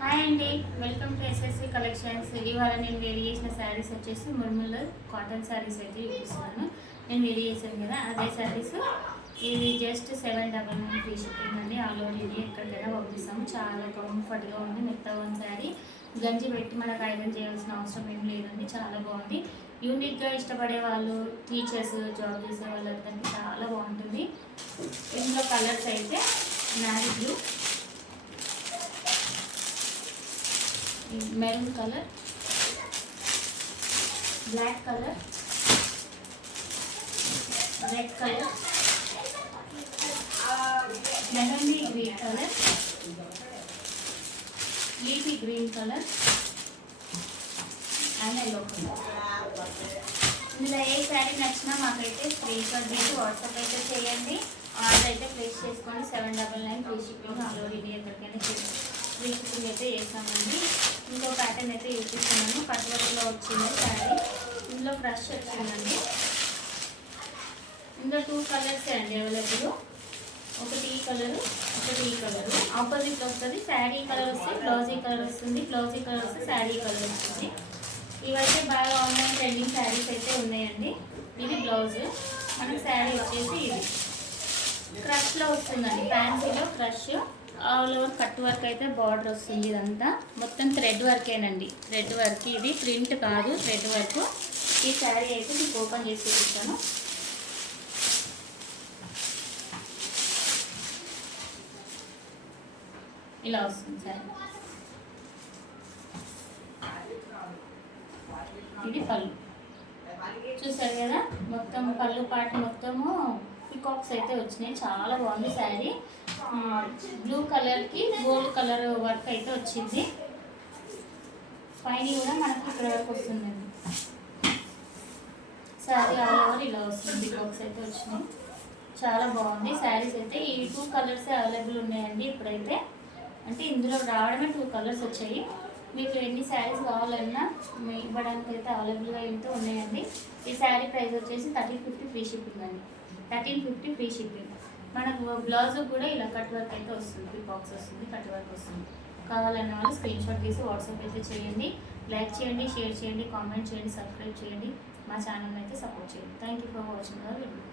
Hi అండి, welcome to SSV collections. ఇవాళ నేను వేడి చేసిన శారీస్ వచ్చేసి ముర్ముల్ కాటన్ శారీస్ అయితే చూపిస్తున్నాను. నేను వేడి చేశాను కదా, అదే శారీస్. ఇది జస్ట్ 799 ఫ్రీ షిప్పింగ్ అండి. ఆల్ ఓవర్ ఇండియా ఎక్కడికైనా పంపిస్తాము. చాలా కంఫర్ట్గా ఉంది. మెత్తగా ఉన్న శారీ గంజి పెట్టి మనకు ఐరన్ చేయాల్సిన అవసరం ఏం లేదండి. చాలా బాగుంది. యూనిక్గా ఇష్టపడే వాళ్ళు, టీచర్స్, జాబ్ చేసే వాళ్ళందరికీ చాలా బాగుంటుంది. ఇందులో కలర్స్ అయితే navy blue, maroon colour, black colour, red colour, mehndi green colour, leafy green colour and yellow colour. ఇందులో ఏ శారీ నచ్చినా మాకైతే స్క్రీన్ షాట్ చేసి వాట్సాప్ అయితే చేయండి. ఆర్డర్ అయితే ప్లేస్ చేసుకోండి. 799 free shipping. All over India ఎక్కడికైనా ఫ్రీ షిప్పింగ్ అయితే చేస్తామండి. ఇంకో ప్యాటర్న్ అయితే చూపిస్తున్నాను. కట్ వర్క్లో వచ్చింది శారీ. ఇందులో క్రష్ వచ్చిందండి. ఇందులో 2 కలర్స్ అండి అవైలబుల్. ఒకటి ఈ కలరు, ఒకటి ఈ కలరు. ఆపోజిట్లో వస్తుంది. శారీ కలర్ వస్తే బ్లౌజీ కలర్ వస్తుంది, బ్లౌజీ కలర్ వస్తే శారీ కలర్ వస్తుంది. ఇవైతే బాగా ఆన్లైన్ ట్రెండింగ్ శారీస్ అయితే ఉన్నాయండి. ఇది బ్లౌజ్. మనకు శారీ వచ్చేసి ఇది క్రష్లో వస్తుందండి. ఫ్యాన్సీలో crush. All over cut work అయితే బార్డర్ వస్తుంది. ఇదంతా మొత్తం థ్రెడ్ వర్కేనండి. Thread work. ఇది ప్రింట్ కాదు, థ్రెడ్ వర్క్. ఈ శారీ అయితే మీకు ఓపెన్ చేసి చూపిస్తాను. ఇలా వస్తుంది శారీ. ఇది పళ్ళు. చూసారు కదా, మొత్తం పళ్ళు పాటు మొత్తము పికాక్స్ అయితే వచ్చినాయి. చాలా బాగుంది శారీ. బ్లూ కలర్కి గోల్డ్ కలర్ వర్క్ అయితే వచ్చింది. పైన కూడా మనకి ఇక్కడ వరకు వస్తుందండి శారీ. ఆల్ ఓవర్ ఇలా వస్తుంది. పికాక్స్ అయితే వచ్చినాయి. చాలా బాగుంది శారీస్ అయితే. ఈ 2 కలర్స్ అవైలబుల్ ఉన్నాయండి ఇప్పుడైతే. అంటే ఇందులో రావడమే 2 కలర్స్ వచ్చాయి. మీకు ఎన్ని శారీస్ కావాలన్నా ఇవ్వడానికి అయితే అవైలబుల్గా అయితే ఉన్నాయండి. ఈ శారీ ప్రైస్ వచ్చేసి 1350 ఫ్రీ షిప్పింగ్ అండి. 1350 ఫ్రీ షిప్పింగ్. మనకు బ్లౌజ్ కూడా ఇలా కట్ వర్క్ అయితే వస్తుంది. పికాక్స్ వస్తుంది, కట్ వర్క్ వస్తుంది. కావాలన్న వాళ్ళు స్క్రీన్ షాట్ తీసి వాట్సాప్ అయితే చేయండి. లైక్ చేయండి, షేర్ చేయండి, కామెంట్ చేయండి, సబ్స్క్రైబ్ చేయండి. మా ఛానల్ అయితే సపోర్ట్ చేయండి. Thank you for watching our video.